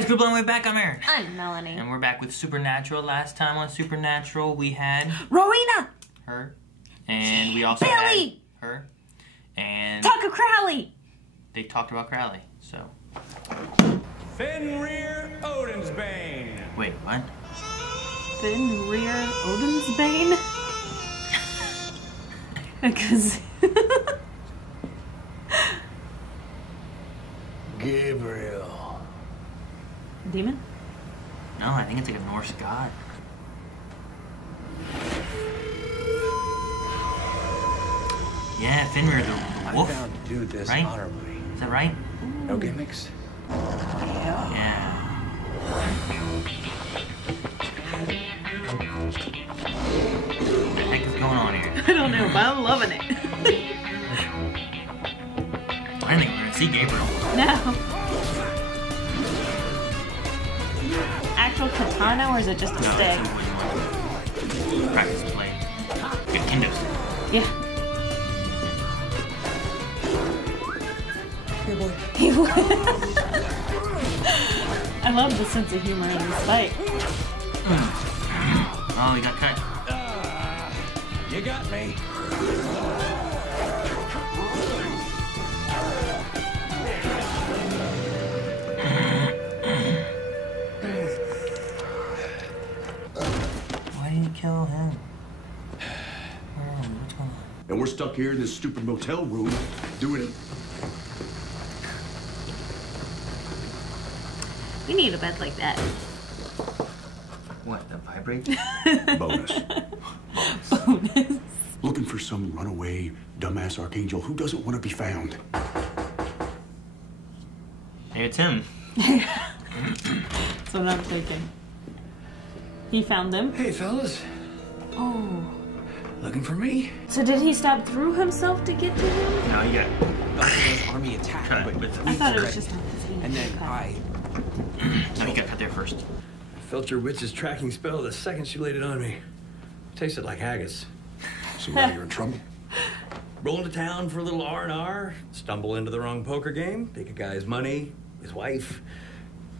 guys, Group Line, we're back. I'm Aaron. I'm Melanie. And we're back with Supernatural. Last time on Supernatural, we had... Rowena! Her. And we also Billy! had her. And... Tucker Crowley! They talked about Crowley, so... Fenrir Odensbane. Wait, what? Fenrir Odensbane? Because... Gabriel. Demon? No, I think it's like a Norse god. Yeah, Fenrir the wolf. I found to do this right? honorably. Is that right? No gimmicks. Yeah. What the heck is going on here? I don't know, but I'm loving it. I didn't think we were gonna see Gabriel. No. Actual katana, or is it just a No, stick? it's a wooden one. Practice blade. Good kendo stick. Yeah. Here, boy. He would. I love the sense of humor in this fight. Oh, he got cut. You got me. Why did you kill him? Where are we? What's going on? And we're stuck here in this stupid motel room doing it. We need a bed like that. What, that vibrate? Bonus. Bonus. Looking for some runaway, dumbass archangel who doesn't want to be found. Hey, it's him. That's what I'm thinking. He found them. Hey, fellas. Oh. Looking for me? So did he stab through himself to get to him? No, you got Buffalo's army attacked, cut but with I thought it was just not his hand. and then No, you got cut there first. I felt your witch's tracking spell the second she laid it on me. Tasted like haggis. So now you're in trouble. Roll into town for a little R&R, stumble into the wrong poker game, take a guy's money, his wife.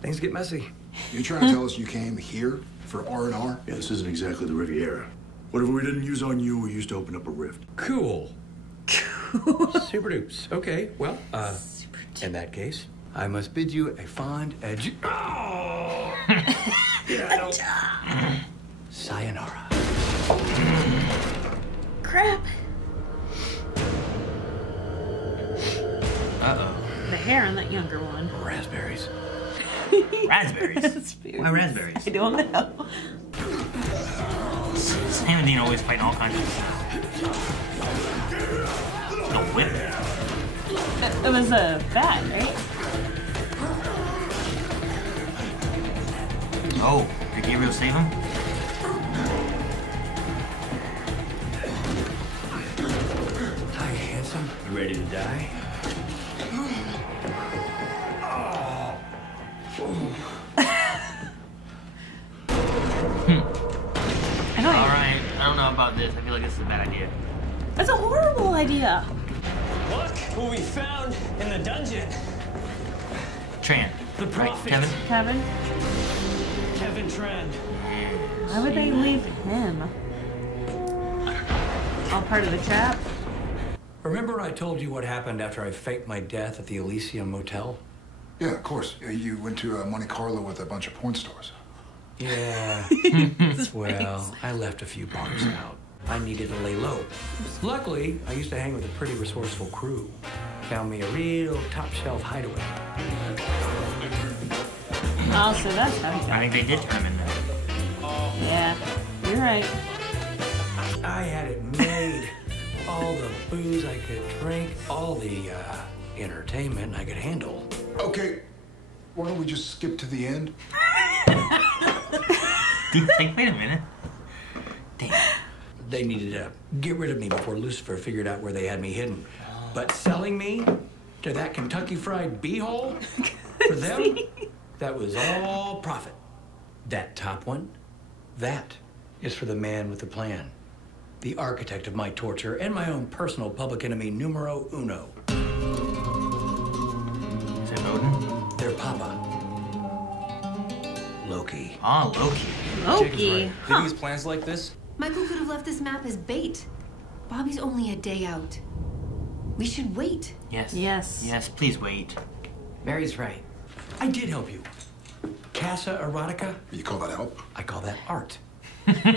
Things get messy. You trying to tell us you came here for R&R? Yeah, this isn't exactly the Riviera. Whatever we didn't use on you, we used to open up a rift. Cool. Super dupes. Okay, well, in that case, I must bid you a fond adieu. Oh! Yeah, sayonara. Crap. Uh-oh. The hair on that younger one. Raspberries. Raspberries? Why raspberries? I don't know. Sam and Dean always fighting all kinds of stuff. The whip. It was a bat, right? Oh, did Gabriel save him? Hi, handsome. You ready to die? Alright, I don't know about this. I feel like this is a bad idea. That's a horrible idea. Look what we found in the dungeon. Tran. The Right, prophet. Kevin? Kevin? Kevin Tran. Why would they leave him? All part of the trap? Remember I told you what happened after I faked my death at the Elysium Motel? Yeah, of course. You went to Monte Carlo with a bunch of porn stars. Yeah. Well, I left a few bars out. I needed to lay low. Luckily, I used to hang with a pretty resourceful crew. Found me a real top-shelf hideaway. Oh, so that's how he got I think they did turn him in there. Yeah, you're right. I had it made. All the booze I could drink, all the entertainment I could handle. Okay, why don't we just skip to the end? Dude, like, wait a minute. Damn. They needed to get rid of me before Lucifer figured out where they had me hidden. But selling me to that Kentucky Fried beehole, for them, that was all profit. That top one, that is for the man with the plan. The architect of my torture and my own personal public enemy numero uno. Is it Odin? Their papa. Loki. Ah, Loki. Loki. Did he use plans like this? Michael could have left this map as bait. Bobby's only a day out. We should wait. Yes. Yes. Yes, please wait. Mary's right. I did help you. Casa erotica? You call that help? I call that art.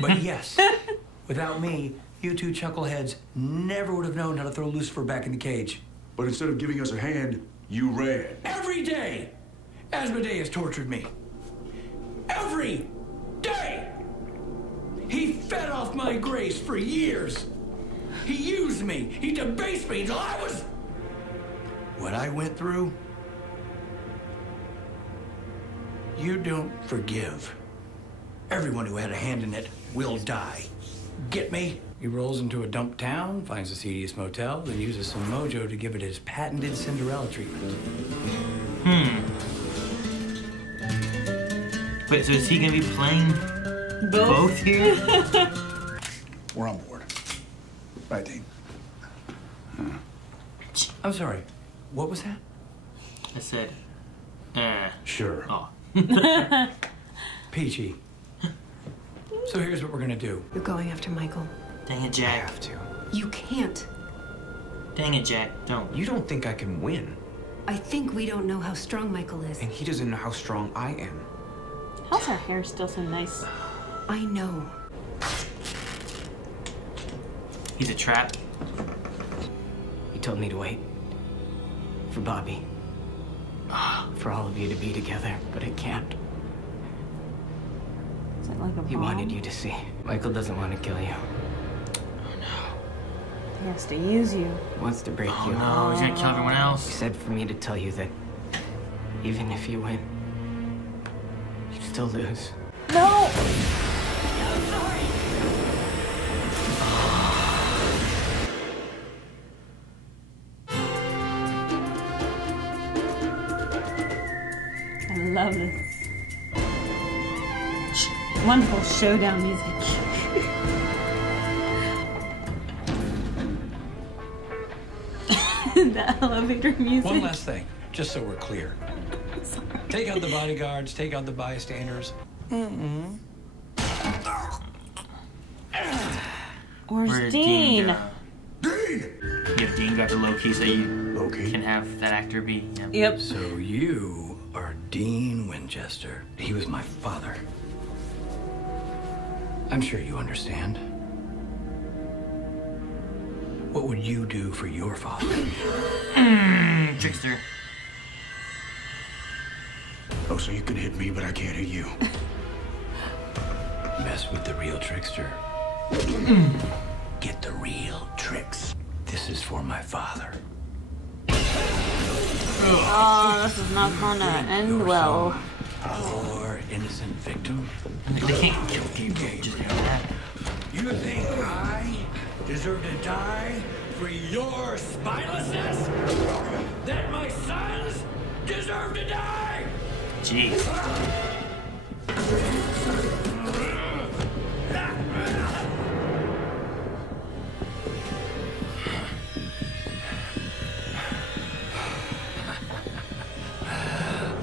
But yes, without me, you two chuckleheads never would have known how to throw Lucifer back in the cage. But instead of giving us a hand, you ran. Every day, Asmodeus tortured me. Every day! He fed off my grace for years. He used me. He debased me until I was... What I went through, you don't forgive. Everyone who had a hand in it will die. Get me? He rolls into a dump town, finds the seediest motel, then uses some mojo to give it his patented Cinderella treatment. Wait, so is he gonna be playing both here? We're on board. Right, Dean? I'm sorry, what was that? I said, Sure. oh. Peachy. So here's what we're gonna do. You're going after Michael. Dang it, Jack. to. You can't. Dang it, Jack. Don't. You don't think I can win. I think we don't know how strong Michael is. And he doesn't know how strong I am. How's her hair still so nice? I know. He's a trap. He told me to wait. For Bobby. For all of you to be together, but it can't. Is it like a He bomb? wanted you to see. Michael doesn't want to kill you. He has to use you. He wants to break Oh you. no, he's gonna kill everyone He else. said for me to tell you that even if you win, you still lose. No! I love this. Wonderful showdown music. The elevator music. One last thing, just so we're clear. Take out the bodyguards, take out the bystanders. Where's Where'd Dean? go? Dean! You have Dean go after Loki so you Loki? can have that actor be. Yeah. Yep. So you are Dean Winchester. He was my father. I'm sure you understand. What would you do for your father? Trickster. Oh, so you can hit me, but I can't hit you. Mess with the real trickster. Get the real tricks. This is for my father. Oh, this is not gonna end well. Poor innocent victim. They can't kill people just like that. You think I deserve to die for your spinelessness? That my sons deserve to die? Jeez.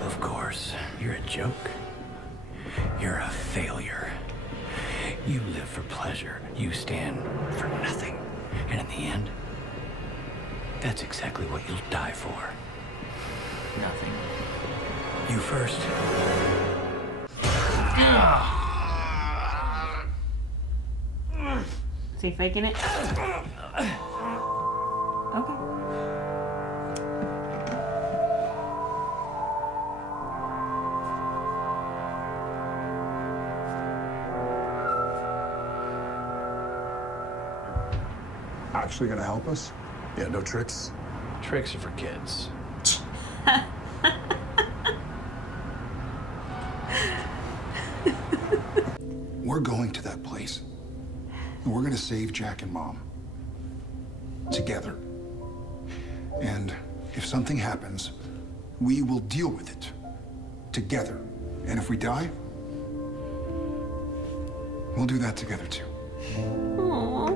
Of course, you're a joke. You're a failure. You live for pleasure. You stand for nothing. And in the end, that's exactly what you'll die for. Nothing. You first. Is he faking it? Okay. Actually gonna help us? Yeah, no tricks? Tricks are for kids. We're going to that place. And we're gonna save Jack and Mom. Together. And if something happens, we will deal with it. Together. And if we die, we'll do that together too. Aww.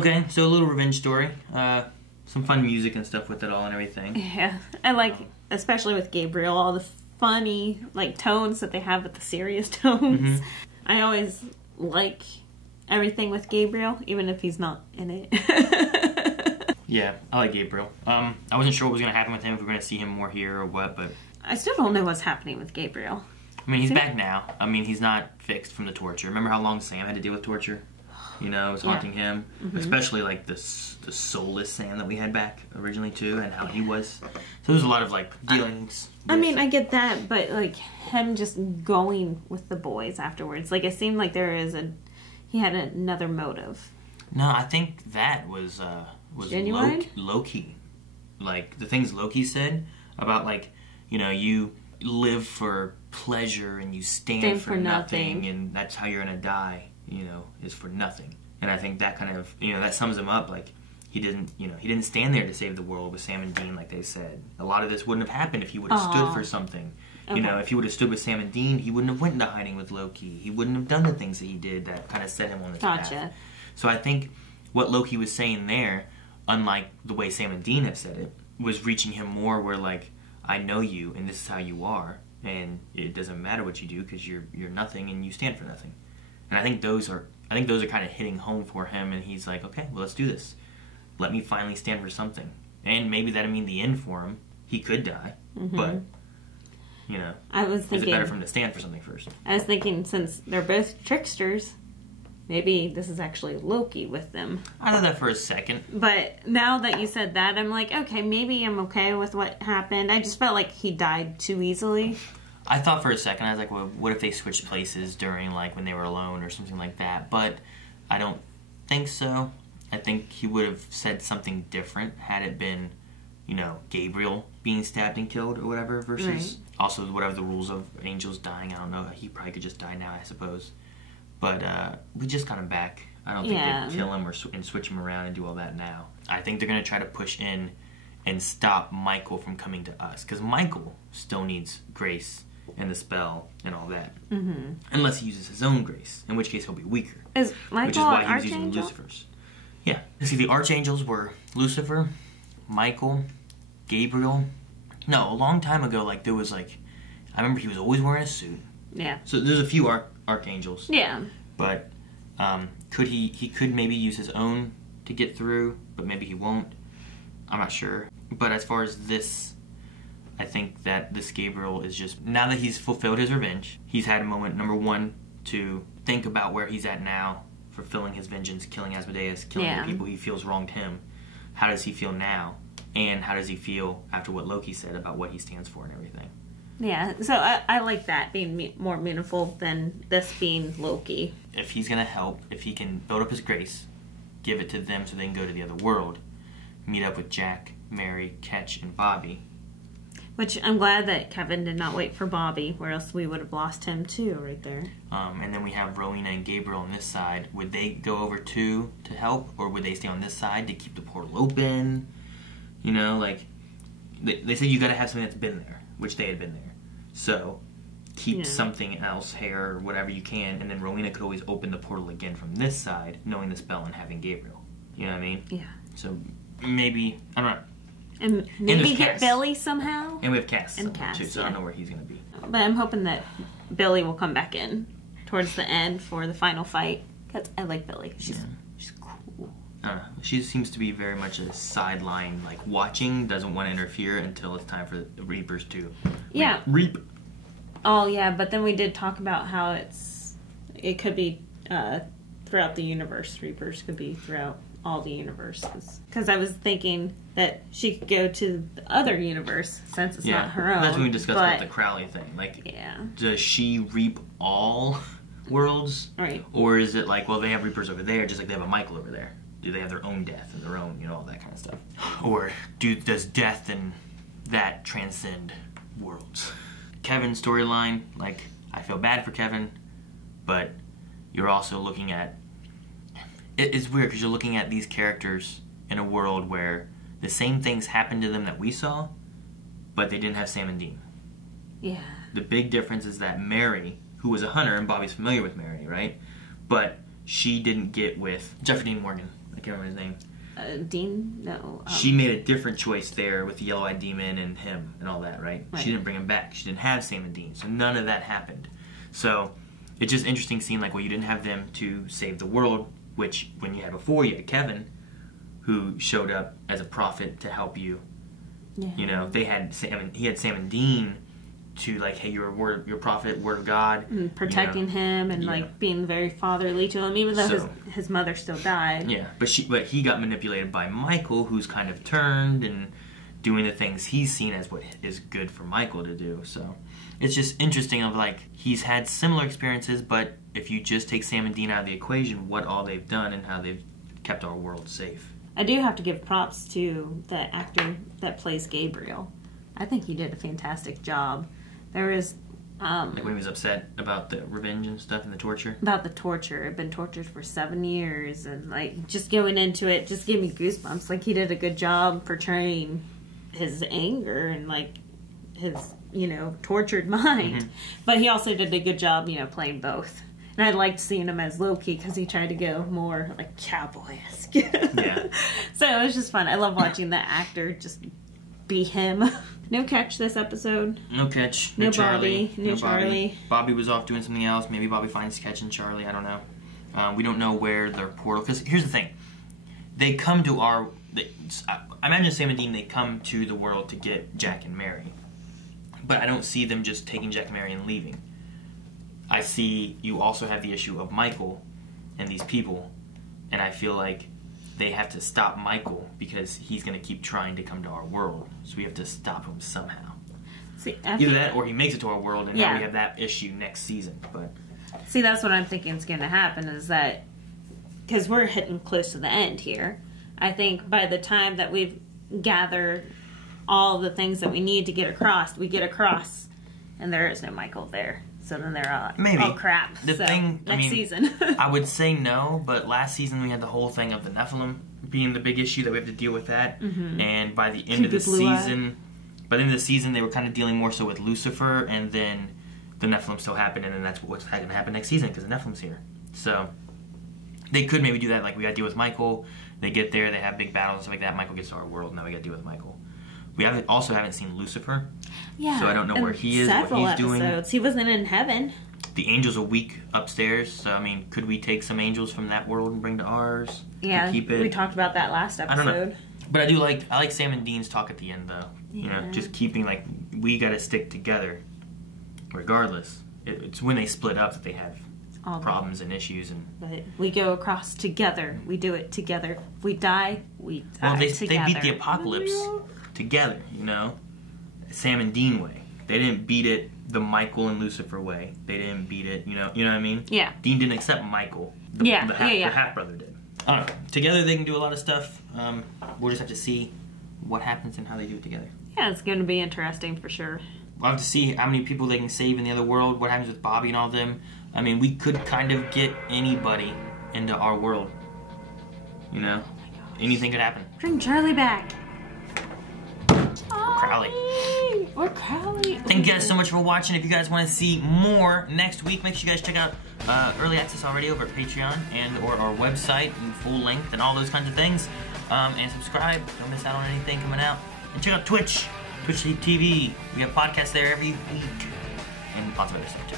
Okay, so a little revenge story. Some fun music and stuff with it all and everything. Yeah, I like, especially with Gabriel, all the funny like tones that they have with the serious tones. I always like everything with Gabriel, even if he's not in it. Yeah, I like Gabriel. I wasn't sure what was going to happen with him, if we're going to see him more here or what, but... I still don't know what's happening with Gabriel. I mean, he's back now. I mean, he's not fixed from the torture. Remember how long Sam had to deal with torture? You know, it was haunting him. Especially, like, the soulless Sam that we had back originally, too, and how he was. So there's a lot of, like, dealings. I mean, I get that, but, like, him just going with the boys afterwards. Like, it seemed like he had another motive. No, I think that was genuine? Loki. Like, the things Loki said about, like, you know, you live for pleasure and you stand for nothing, and that's how you're gonna die, you know, is for nothing. And I think that kind of, you know, that sums him up. Like, he didn't stand there to save the world with Sam and Dean like they said. A lot of this wouldn't have happened if he would have stood for something. You know, if he would have stood with Sam and Dean, he wouldn't have went into hiding with Loki. He wouldn't have done the things that he did that kind of set him on this path. So I think what Loki was saying there, unlike the way Sam and Dean have said it, was reaching him more where, like, I know you and this is how you are, and it doesn't matter what you do because you're nothing and you stand for nothing. And I think those are kind of hitting home for him, and he's like, okay, well, let's do this. Let me finally stand for something. And maybe that'll mean the end for him. He could die, but, you know, is it better for him to stand for something first? I was thinking, since they're both tricksters, maybe this is actually Loki with them. I thought that for a second. But now that you said that, I'm like, okay, maybe I'm okay with what happened. I just felt like he died too easily. I thought for a second, I was like, well, what if they switched places during, like, when they were alone or something like that? But I don't think so. I think he would have said something different had it been, you know, Gabriel being stabbed and killed or whatever versus also whatever the rules of angels dying. I don't know. He probably could just die now, I suppose. But we just got him back. I don't think they'd kill him and switch him around and do all that now. I think they're going to try to push in and stop Michael from coming to us. Because Michael still needs grace and the spell and all that. Unless he uses his own grace, in which case he'll be weaker. Is Michael which is why an he was using archangel? Lucifer's. Yeah. See, the archangels were Lucifer, Michael, Gabriel. No, a long time ago, like, there was, like, I remember he was always wearing a suit. Yeah. So there's a few archangels. Yeah. But he could maybe use his own to get through, but maybe he won't. I'm not sure. But as far as this, I think that this Gabriel is just, now that he's fulfilled his revenge, he's had a moment, number one, to think about where he's at now, fulfilling his vengeance, killing Asmodeus, killing the people he feels wronged him. How does he feel now? And how does he feel after what Loki said about what he stands for and everything? Yeah, so I like that being more meaningful than this being Loki. If he's going to help, if he can build up his grace, give it to them so they can go to the other world, meet up with Jack, Mary, Ketch, and Bobby. Which I'm glad that Kevin did not wait for Bobby, or else we would have lost him too right there. And then we have Rowena and Gabriel on this side. Would they go over too to help, or would they stay on this side to keep the portal open? You know, like, they said you got to have something that's been there, which they had been there. So keep something else, hair or whatever you can, and then Rowena could always open the portal again from this side, knowing the spell and having Gabriel. You know what I mean? Yeah. So maybe, I don't know. And maybe get Cass. Billy somehow. And we have Cass, too, so I don't know where he's going to be. But I'm hoping that Billy will come back in towards the end for the final fight. Because I like Billy. She's cool. I don't know. She seems to be very much a sideline, like, watching, doesn't want to interfere until it's time for the Reapers to reap. Oh, yeah, but then we did talk about how it could be throughout the universe. Reapers could be throughout all the universes. Because I was thinking that she could go to the other universe since it's not her own. That's when we discussed about the Crowley thing. Like, does she reap all worlds? Right. Or is it like, well, they have Reapers over there, just like they have a Michael over there? Do they have their own death and their own, you know, all that kind of stuff? Or does death and that transcend worlds? Kevin's storyline, like, I feel bad for Kevin, but you're also looking at... It's weird because you're looking at these characters in a world where the same things happened to them that we saw, but they didn't have Sam and Dean. Yeah. The big difference is that Mary, who was a hunter, and Bobby's familiar with Mary, right? But she didn't get with Jeffrey Dean Morgan. I can't remember his name. Dean? No. She made a different choice there with the yellow-eyed demon and him and all that, right? She didn't bring him back. She didn't have Sam and Dean, so none of that happened. So it's just interesting seeing, like, well, you didn't have them to save the world, which when you had before, you had Kevin, who showed up as a prophet to help you. Yeah. You know, he had Sam and Dean to, like, hey, you're a prophet, word of God. And protecting him and, like, being very fatherly to him, even though his mother still died. Yeah, but he got manipulated by Michael, who's kind of turned and doing the things he's seen as what is good for Michael to do. So it's just interesting of, like, he's had similar experiences, but if you just take Sam and Dean out of the equation, what all they've done and how they've kept our world safe. I do have to give props to the actor that plays Gabriel. I think he did a fantastic job. There is... like when he was upset about the revenge and stuff and the torture? About the torture. I've been tortured for 7 years, and, like, just going into it just gave me goosebumps. Like, he did a good job portraying his anger and, like, his, you know, tortured mind. Mm-hmm. But he also did a good job, you know, playing both. And I liked seeing him as Loki because he tried to go more, like, cowboy-esque. Yeah. So it was just fun. I love watching the actor just be him. No catch this episode. No catch. No Charlie. No Charlie. Bobby was off doing something else. Maybe Bobby finds Catch and Charlie. I don't know. We don't know where their portal... Because here's the thing. They come to our... I imagine Sam and Dean, they come to the world to get Jack and Mary. But I don't see them just taking Jack and Mary and leaving. I see you also have the issue of Michael and these people. And I feel like they have to stop Michael because he's going to keep trying to come to our world. So we have to stop him somehow. See, either that or he makes it to our world and now we have that issue next season. But see, that's what I'm thinking is going to happen is that, because we're hitting close to the end here, I think by the time that we've gathered all the things that we need to get across, we get across and there is no Michael there. So then they're all like, maybe. Oh crap. The thing, next season. I would say no, but last season we had the whole thing of the Nephilim being the big issue that we have to deal with that. Mm-hmm. And by the end of the season, they were kind of dealing more so with Lucifer, and then the Nephilim still happened, and then that's what's going to happen next season because the Nephilim's here. So they could maybe do that, like we got to deal with Michael. They get there, they have big battles and stuff like that. Michael gets to our world, now we got to deal with Michael. We also haven't seen Lucifer. Yeah. So I don't know where he is, what he's doing. He wasn't in heaven. The angels are weak upstairs. So, I mean, could we take some angels from that world and bring to ours? Yeah, keep it? We talked about that last episode. I don't know. But I like Sam and Dean's talk at the end, though. Yeah. You know, just keeping, like, we got to stick together regardless. It's when they split up that they have problems and issues. But we go across together. We do it together. If we die, we die together. They beat the apocalypse together, you know? Sam and Dean way. They didn't beat it the Michael and Lucifer way. They didn't beat it, you know what I mean? Yeah. Dean didn't accept Michael. The half-brother did. I don't know. Together they can do a lot of stuff. We'll just have to see what happens and how they do it together. Yeah, it's going to be interesting for sure. We'll have to see how many people they can save in the other world, what happens with Bobby and all of them. I mean, we could kind of get anybody into our world. You know? Anything could happen. Bring Charlie back. Crowley. Or Crowley. Thank you guys so much for watching. If you guys want to see more next week, make sure you guys check out Early Access already over at Patreon or our website and full length and all those kinds of things. And subscribe. Don't miss out on anything coming out. And check out Twitch TV. We have podcasts there every week. And lots of other stuff too.